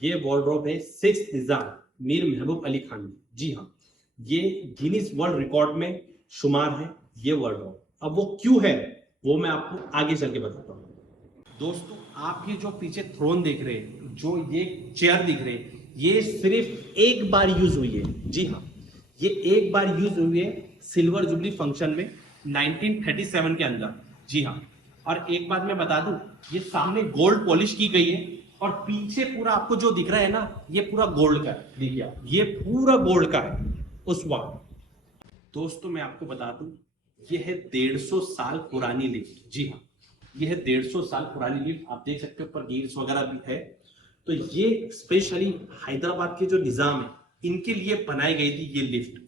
ये वॉर्डरोब है 6th निजाम मीर महबूब अली खान में। जी हाँ, ये गिनीज वर्ल्ड रिकॉर्ड में शुमार है ये वॉर्डरोब। अब वो क्यों है वो मैं आपको आगे चल के बताता हूँ। दोस्तों, आप ये जो पीछे थ्रोन देख रहे हैं, जो ये चेयर दिख रहे हैं, ये सिर्फ एक बार यूज हुई है। जी हाँ, ये एक बार यूज हुई है सिल्वर जुबली फंक्शन में 1937 के अंदर। जी हाँ, और एक बात मैं बता दूं, ये सामने गोल्ड पॉलिश की गई है और पीछे पूरा आपको जो दिख रहा है ना, ये पूरा गोल्ड का है। देखिए आप, ये पूरा गोल्ड का है उस वक्त। दोस्तों मैं आपको बता दूं, ये है 150 साल पुरानी लिफ्ट। जी हाँ, ये है 150 साल पुरानी लिफ्ट। आप देख सकते हो ऊपर गिल्स वगैरह भी है। तो ये स्पेशली हैदराबाद के जो निजाम है इनके लिए बनाई गई थी ये लिफ्ट।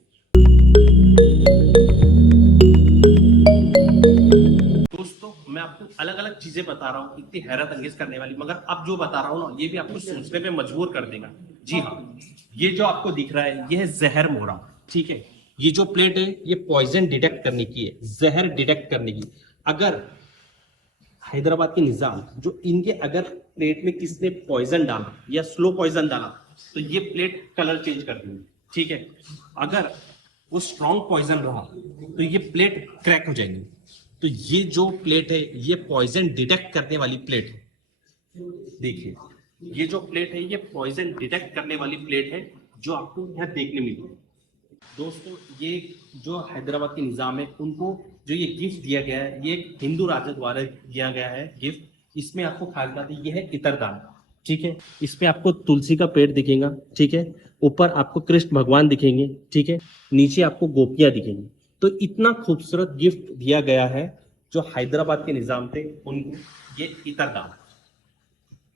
दोस्तों मैं आपको अलग अलग चीजें बता रहा हूँ, इतनी हैरत अंगेज करने वाली, मगर अब जो बता रहा हूँ ना, ये भी आपको सोचने पे मजबूर कर देगा। जी हाँ, ये जो आपको दिख रहा है ये है जहर मोरा। ठीक है, ये जो प्लेट है ये पॉइजन डिटेक्ट करने की है, जहर डिटेक्ट करने की। अगर हैदराबाद के निजाम जो इनके अगर प्लेट में किसने पॉइजन डाला या स्लो पॉइजन डाला तो ये प्लेट कलर चेंज कर देंगे। ठीक है, अगर वो स्ट्रॉन्ग पॉइजन रहा तो ये प्लेट क्रैक हो जाएंगी। तो ये जो प्लेट है ये पॉइजन डिटेक्ट करने वाली प्लेट है। देखिए, ये जो प्लेट है ये पॉइजन डिटेक्ट करने वाली प्लेट है जो आपको यहाँ देखने मिली है। दोस्तों ये जो हैदराबाद के निज़ाम है उनको जो ये गिफ्ट दिया गया है, ये एक हिंदू राजा द्वारा दिया गया है गिफ्ट। इसमें आपको खास बात है, ये है इतरदान। ठीक है, इसमें आपको तुलसी का पेड़ दिखेगा। ठीक है, ऊपर आपको कृष्ण भगवान दिखेंगे। ठीक है, नीचे आपको गोपियां दिखेंगी। तो इतना खूबसूरत गिफ्ट दिया गया है जो हैदराबाद के निज़ाम थे उनको, ये इतरदान।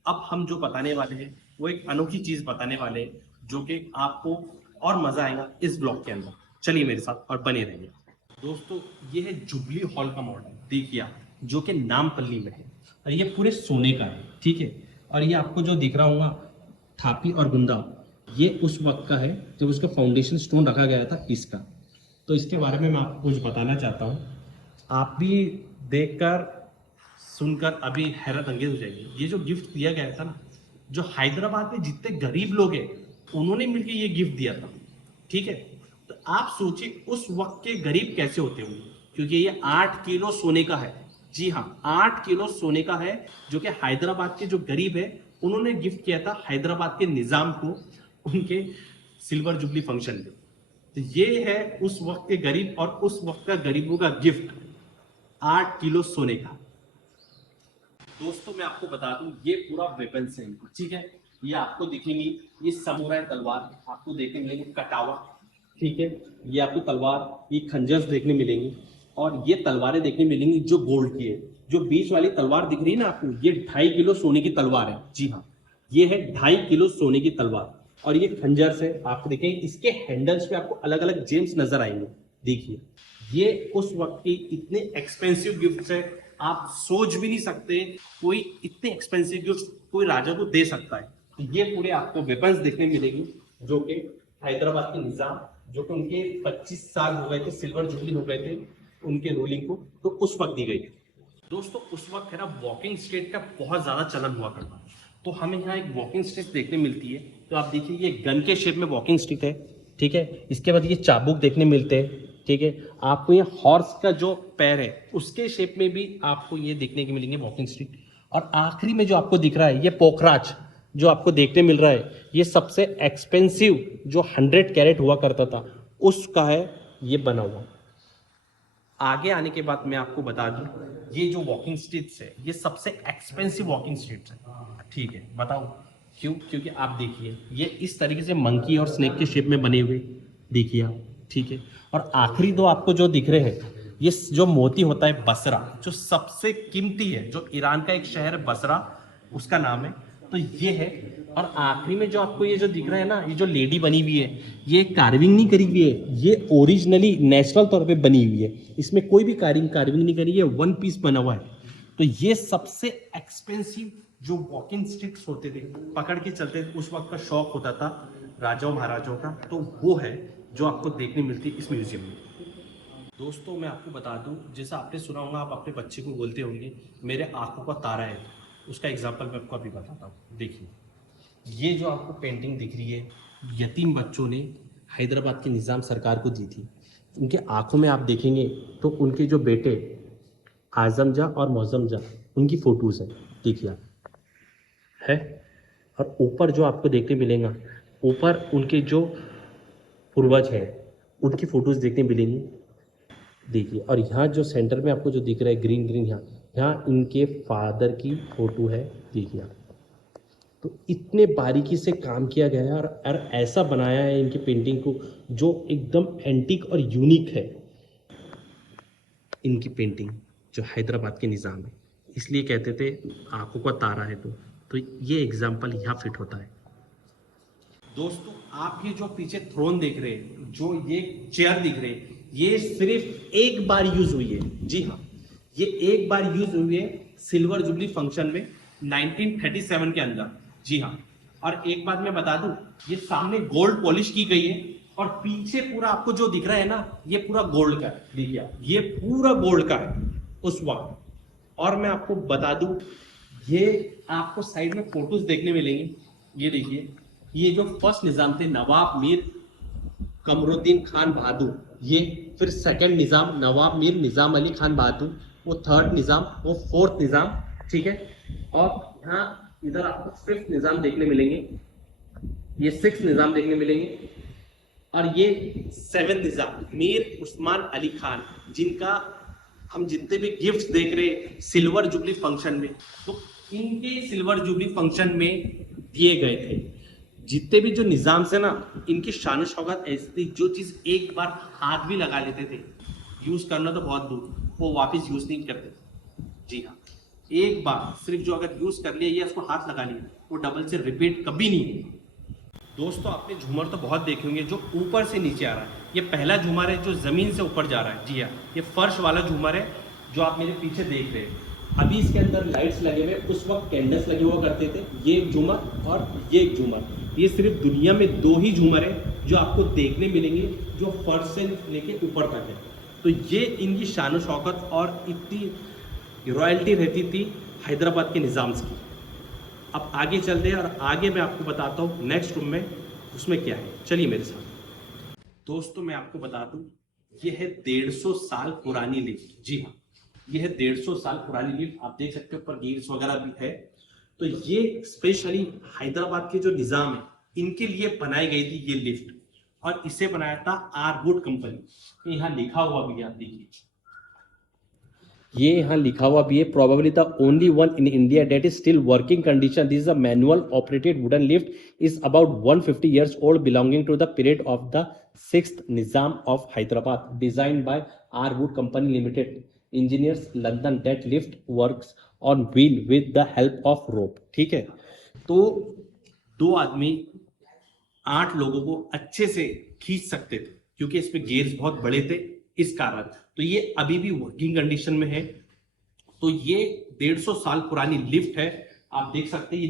अब हम जो बताने वाले हैं वो एक अनोखी चीज बताने वाले हैं जो कि आपको और मजा आएगा इस ब्लॉग के अंदर। चलिए मेरे साथ और बने रहिए। दोस्तों ये है जुबली हॉल का मॉडल, देखिए आप, जो कि नामपल्ली में है और ये पूरे सोने का है। ठीक है, और ये आपको जो दिख रहा होगा थापी और गुंदा, ये उस वक्त का है जब उसका फाउंडेशन स्टोन रखा गया था इसका। तो इसके बारे में मैं आपको कुछ बताना चाहता हूँ, आप भी देखकर सुनकर अभी हैरत अंगेज हो जाएगी। ये जो गिफ्ट दिया गया था ना, जो हैदराबाद में जितने गरीब लोग हैं उन्होंने मिलकर ये गिफ्ट दिया था। ठीक है, तो आप सोचिए उस वक्त के गरीब कैसे होते होंगे, क्योंकि ये 8 किलो सोने का है। जी हाँ, 8 किलो सोने का है जो कि हैदराबाद के जो गरीब है उन्होंने गिफ्ट किया था हैदराबाद के निजाम को उनके सिल्वर जुबली फंक्शन में। तो ये है उस वक्त के गरीब और उस वक्त का गरीबों का गिफ्ट, 8 किलो सोने का। दोस्तों मैं आपको बता दूं, ये पूरा वेपन है। ठीक है, ये आपको दिखेंगी, ये समुराई तलवार आपको देखने मिलेंगे, कटावा। ठीक है, ये आपको तलवार, ये खंजर्स देखने मिलेंगी और ये तलवारें देखने मिलेंगी जो गोल्ड की है। जो बीच वाली तलवार दिख रही है ना आपको, ये 2.5 किलो सोने की तलवार है। जी हाँ, ये है 2.5 किलो सोने की तलवार। और ये खंजर्स है, आपको देखेंगे इसके हैंडल्स पे आपको अलग अलग जेम्स नजर आएंगे। देखिए, ये उस वक्त की इतने एक्सपेंसिव गिफ्ट्स है, आप सोच भी नहीं सकते कोई इतने एक्सपेंसिव गिफ्ट कोई राजा को दे सकता है। तो ये पूरे आपको वेपन्स देखने मिलेंगे जो कि हैदराबाद के निजाम, जो कि उनके 25 साल हो गए थे, सिल्वर जुबली हो गए थे उनके रूलिंग को, तो उस वक्त दी गई थी। दोस्तों उस वक्त है ना वॉकिंग स्टिक का बहुत ज्यादा चलन हुआ करता, तो हमें यहाँ एक वॉकिंग स्टिक देखने मिलती है। तो आप देखिए ये गन के शेप में वॉकिंग स्टिक है। ठीक है, इसके बाद ये चाबुक देखने मिलते हैं। ठीक है, आपको ये हॉर्स का जो पैर है उसके शेप में भी आपको ये देखने के मिलेंगे वॉकिंग स्टिक। और आखिरी में जो आपको दिख रहा है ये पोखराज जो आपको देखने मिल रहा है, ये सबसे एक्सपेंसिव जो 100 कैरेट हुआ करता था उसका है ये बना हुआ। आगे आने के बाद मैं आपको बता दूं, ये जो वॉकिंग स्टिक्स है ये सबसे एक्सपेंसिव वॉकिंग स्टिक्स है। ठीक है, बताओ क्यों? क्योंकि आप देखिए ये इस तरीके से मंकी और स्नेक के शेप में बने हुए, देखिए आप। ठीक है, और आखिरी दो आपको जो दिख रहे हैं, ये जो मोती होता है बसरा, जो सबसे कीमती है, जो ईरान का एक शहर है बसरा उसका नाम है, तो ये है। और आखिरी में जो आपको ये जो दिख रहा है ना, ये जो लेडी बनी हुई है, ये कार्विंग नहीं करी हुई है, ये ओरिजिनली नेचुरल तौर पे बनी हुई है, इसमें कोई भी कार्विंग नहीं करी है, वन पीस बना हुआ है। तो ये सबसे एक्सपेंसिव जो वॉकिंग स्टिक्स होते थे, पकड़ के चलते थे, उस वक्त का शौक होता था राजाओं महाराजाओं का, तो वो है जो आपको देखने मिलती है इस म्यूजियम में। दोस्तों मैं आपको बता दूं, जैसा आपने सुना होगा, आप अपने बच्चे को बोलते होंगे मेरे आंखों का तारा है, उसका एग्जाम्पल मैं आपको अभी बताता हूँ। देखिए, ये जो आपको पेंटिंग दिख रही है, यतीम बच्चों ने हैदराबाद के निज़ाम सरकार को दी थी। उनके आंखों में आप देखेंगे तो उनके जो बेटे आजम जा और मौजम जा, उनकी फोटोज है, देखिए आप, है। और ऊपर जो आपको देखने मिलेगा, ऊपर उनके जो पूर्वज हैं उनकी फोटोज देखने मिलेंगी, देखिए। और यहाँ जो सेंटर में आपको जो दिख रहा है ग्रीन ग्रीन, यहाँ यहाँ इनके फादर की फोटो है, देखिए आप। तो इतने बारीकी से काम किया गया है और ऐसा बनाया है इनकी पेंटिंग को जो एकदम एंटीक और यूनिक है। इनकी पेंटिंग जो हैदराबाद के निज़ाम है, इसलिए कहते थे आंखों का तारा है। तो ये एग्जाम्पल यहाँ फिट होता है। दोस्तों, आप ये जो पीछे थ्रोन देख रहे हैं, जो ये चेयर दिख रहे हैं, ये सिर्फ एक बार यूज हुई है। जी हाँ, ये एक बार यूज हुई है सिल्वर जुबली फंक्शन में 1937 के अंदर। जी हाँ। और एक बात मैं बता दूं, ये सामने गोल्ड पॉलिश की गई है और पीछे पूरा आपको जो दिख रहा है ना, ये पूरा गोल्ड का है। देखिए आप, ये पूरा गोल्ड का है उस वक्त। और मैं आपको बता दूं, ये आपको साइड में फोटोज देखने मिलेंगी। ये देखिए, ये जो फर्स्ट निजाम थे नवाब मीर कमरुद्दीन खान बहादुर, ये फिर सेकंड निजाम नवाब मीर निजाम अली खान बहादुर, वो थर्ड निजाम, वो फोर्थ निजाम, ठीक है। और यहाँ इधर आपको फिफ्थ निजाम देखने मिलेंगे, ये सिक्स निजाम देखने मिलेंगे। और ये सेवन निजाम मीर उस्मान अली खान, जिनका हम जितने भी गिफ्ट्स देख रहे हैं सिल्वर जुबली फंक्शन में, तो इनके सिल्वर जुबली फंक्शन में दिए गए थे। जितने भी जो निजाम से ना, इनकी शान शौकत ऐसी थी, जो चीज एक बार हाथ भी लगा लेते थे, यूज करना तो बहुत दूर, वो वापस यूज नहीं करते। जी हाँ, एक बार सिर्फ जो अगर यूज कर लिया या उसको हाथ लगा लिया, वो डबल से रिपीट कभी नहीं होगा। दोस्तों, आपने झूमर तो बहुत देखे होंगे जो ऊपर से नीचे आ रहा है। ये पहला झूमर है जो जमीन से ऊपर जा रहा है। जी हाँ, ये फर्श वाला झूमर है जो आप मेरे पीछे देख रहे हैं। अभी इसके अंदर लाइट्स लगे हुए, उस वक्त कैंडल्स लगे हुआ करते थे। ये एक झूमर और ये एक झूमर, ये सिर्फ दुनिया में दो ही झूमर है जो आपको देखने मिलेंगे जो फर्श से लेके ऊपर तक है। तो ये इनकी शान शौकत और इतनी रॉयल्टी रहती थी हैदराबाद के निज़ाम्स की। अब आगे चलते हैं और आगे मैं आपको बताता हूँ नेक्स्ट रूम में उसमें क्या है। चलिए मेरे साथ। दोस्तों, मैं आपको बता दूं, यह है 150 साल पुरानी लिफ्ट। जी हाँ, यह है 150 साल पुरानी लिफ्ट। आप देख सकते हो ऊपर गिल्स वगैरह भी है। तो ये स्पेशली हैदराबाद के जो निजाम है, इनके लिए बनाई गई थी ये लिफ्ट, और इसे बनाया था आरवुड कंपनी। यहाँ लिखा हुआ भी आप देखिए, ये यहाँ लिखा हुआ भी है, probably the only one in India that is still working condition. This is a manual operated wooden lift, is about 150 years old, belonging to the period of the 6th Nizam of Hyderabad, designed by R Wood Company Limited, engineers London. That lift works on wheel with the help of rope। ठीक है, तो दो आदमी 8 लोगों को अच्छे से खींच सकते थे क्योंकि इसमें गियर्स बहुत बड़े थे, इस कारण। तो ये अभी भी वर्किंग कंडीशन में है। तो ये 150 साल पुरानी लिफ्ट है। आप देख सकते हैं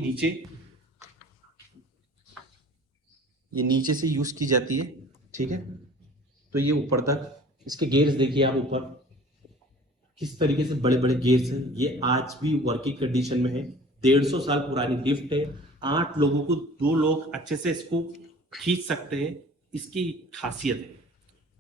ये नीचे से यूज की जाती है। ठीक है, तो ये ऊपर तक इसके गियर्स देखिए आप, ऊपर किस तरीके से बड़े बड़े गियर्स हैं। ये आज भी वर्किंग कंडीशन में है। 150 साल पुरानी लिफ्ट है। 8 लोगों को 2 लोग अच्छे से इसको खींच सकते हैं, इसकी खासियत है।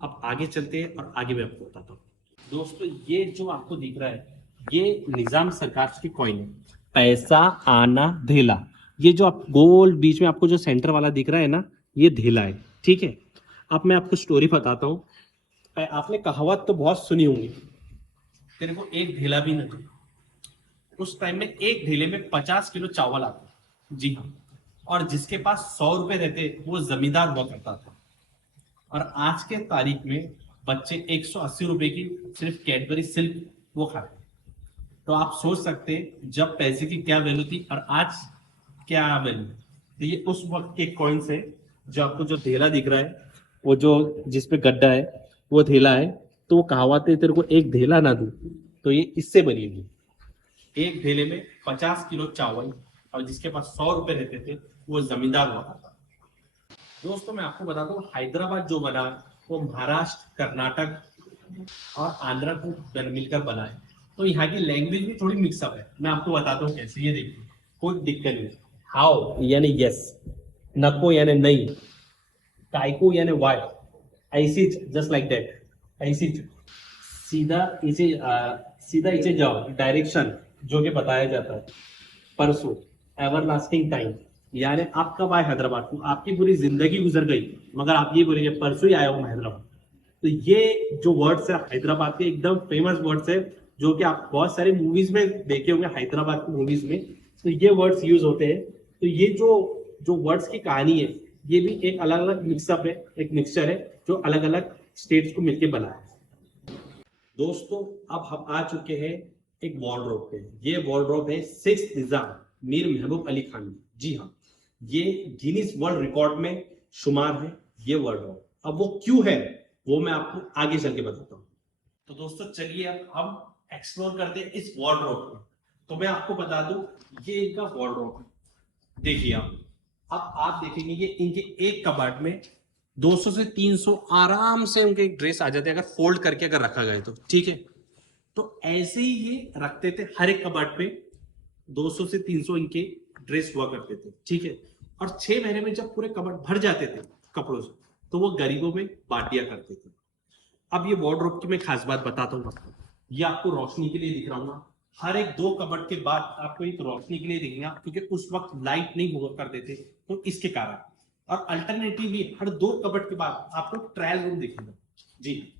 अब आगे चलते हैं और आगे मैं आपको बताता हूँ। दोस्तों, ये जो आपको दिख रहा है, ये निजाम सरकार की कॉइन है, पैसा आना धेला। ये जो आप गोल बीच में आपको जो सेंटर वाला दिख रहा है ना, ये धेला है। ठीक है, अब मैं आपको स्टोरी बताता हूँ। आपने कहावत तो बहुत सुनी होंगी, तेरे को एक धेला भी नहीं। उस टाइम में एक धेले में 50 किलो चावल आता। जी हाँ, और जिसके पास 100 रुपए रहते वो जमींदार हुआ करता था। और आज के तारीख में बच्चे 180 रुपए की सिर्फ कैडबरी सिल्क वो खाते। तो आप सोच सकते हैं जब पैसे की क्या वैल्यू थी और आज क्या वैल्यू। तो ये उस वक्त के कॉइन्स है। जो आपको जो धेला दिख रहा है, वो जो जिसपे गड्ढा है वो धेला है। तो वो कहावत है, तेरे को एक धेला ना दूं, तो ये इससे बनी हुई। एक धेले में 50 किलो चावल, और जिसके पास 100 रुपए रहते थे वो जमींदार हुआ था। दोस्तों, मैं आपको बताता हूँ, हैदराबाद जो बना वो महाराष्ट्र, कर्नाटक और आंध्रा को मिलकर बना है। तो यहाँ की लैंग्वेज भी थोड़ी मिक्सअप है। मैं आपको बताता हूँ कैसे। ये देखिए, कोई दिक्कत नहीं। हाउ यानी यस, नको यानी नहीं, कायको यानी वाई, ऐसी जस्ट लाइक दैट, ऐसी सीधा इसे सीधा इसे जाओ, डायरेक्शन जो कि बताया जाता है, परसों, एवरलास्टिंग टाइम, यानी आप कब आए हैदराबाद को, आपकी पूरी जिंदगी गुजर गई मगर आप ये बोलेंगे परसों ही आया हूँ मैं हैदराबाद। तो ये जो वर्ड्स है हैदराबाद के एकदम फेमस वर्ड्स है, जो कि आप बहुत सारी मूवीज में देखे होंगे, हैदराबाद की मूवीज में तो ये वर्ड्स यूज होते हैं। तो ये जो जो वर्ड्स की कहानी है, ये भी एक अलग अलग मिक्सअप है, एक मिक्सचर है जो अलग अलग स्टेट्स को मिलकर बना है। दोस्तों अब हम आ चुके हैं एक वार्डरोब पे। ये वार्डरोब है 6th निजाम मीर महबूब अली खान। जी हाँ, ये गिनीज वर्ल्ड रिकॉर्ड में शुमार है ये वार्डरोब। अब वो क्यों है वो मैं आपको आगे चल के बताता हूँ। तो दोस्तों चलिए अब हम एक्सप्लोर करते हैं इस वार्डरोब को। तो मैं आपको बता दूं ये इनका वार्डरोब है। देखिए अब आप देखेंगे ये इनके एक कबाड़ में 200 से 300 आराम से उनके ड्रेस आ जाते हैं अगर फोल्ड करके अगर रखा गया तो, ठीक है। तो ऐसे ही ये रखते थे हर एक कबाड़ पे 200 से 300 इनके ड्रेस हुआ करते थे, ठीक है। और 6 महीने में जब पूरे कबाड़ भर जाते थे कपड़ों से तो वो गरीबों में बांट दिया करते थे। अब ये वार्डरोब की मैं खास बात बताता हूँ आपको। ये आपको रोशनी के लिए दिख रहा हूँ, हर एक 2 कबर्ड के बाद आपको एक रोशनी के लिए दिखेगा, क्योंकि उस वक्त लाइट नहीं हुआ करते थे तो इसके कारण। और अल्टरनेटिवली हर 2 कबर्ड के बाद आपको ट्रायल रूम दिखेगा। जी,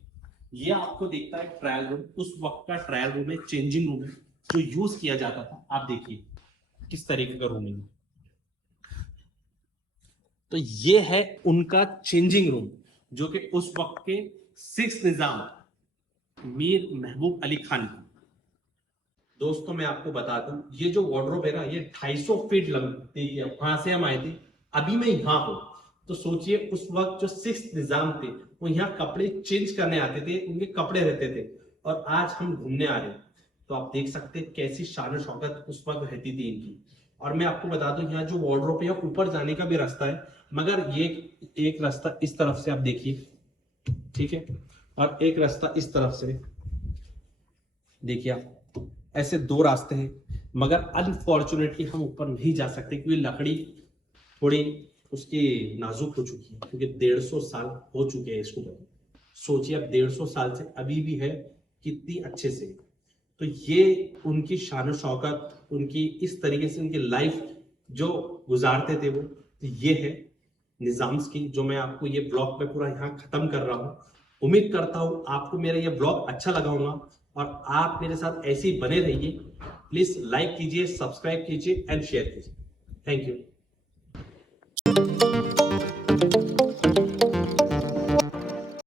ये आपको दिखता है ट्रायल रूम, उस वक्त का ट्रायल रूम है, चेंजिंग रूम है जो यूज किया जाता था। आप देखिए किस तरीके का रूम है। तो ये है उनका चेंजिंग रूम जो कि उस वक्त के 6th निजाम मीर महबूब अली खान। दोस्तों मैं आपको बता दूं ये जो वार्डरोब है ना ये 250 फीट लंबी है। वहां से हम आए थे, अभी मैं यहाँ हूँ। तो सोचिए उस वक्त जो 6th निजाम थे वो यहाँ कपड़े चेंज करने आते थे, उनके कपड़े रहते थे, और आज हम घूमने आ रहे हैं। तो आप देख सकते हैं कैसी शान शौकत उस वक्त रहती थी इनकी। और मैं आपको बता दूं यहाँ जो वार्डरोब है ऊपर जाने का भी रास्ता है, मगर ये एक रास्ता इस तरफ से आप देखिए, ठीक है, और एक रास्ता इस तरफ से देखिए आप, ऐसे 2 रास्ते हैं। मगर अनफॉर्चुनेटली हम ऊपर नहीं जा सकते क्योंकि लकड़ी थोड़ी उसकी नाजुक हो चुकी है, क्योंकि 150 साल हो चुके हैं इसको। सोचिए अब 150 साल से अभी भी है कितनी अच्छे से। तो ये उनकी शान शौकत, उनकी इस तरीके से उनकी लाइफ जो गुजारते थे वो। तो ये है निजाम्स की, जो मैं आपको ये ब्लॉग पे पूरा यहाँ खत्म कर रहा हूँ। उम्मीद करता हूँ आपको मेरा ये ब्लॉग अच्छा लगा होगा और आप मेरे साथ ऐसे ही बने रहिए। प्लीज लाइक कीजिए, सब्सक्राइब कीजिए एंड शेयर कीजिए। Thank you.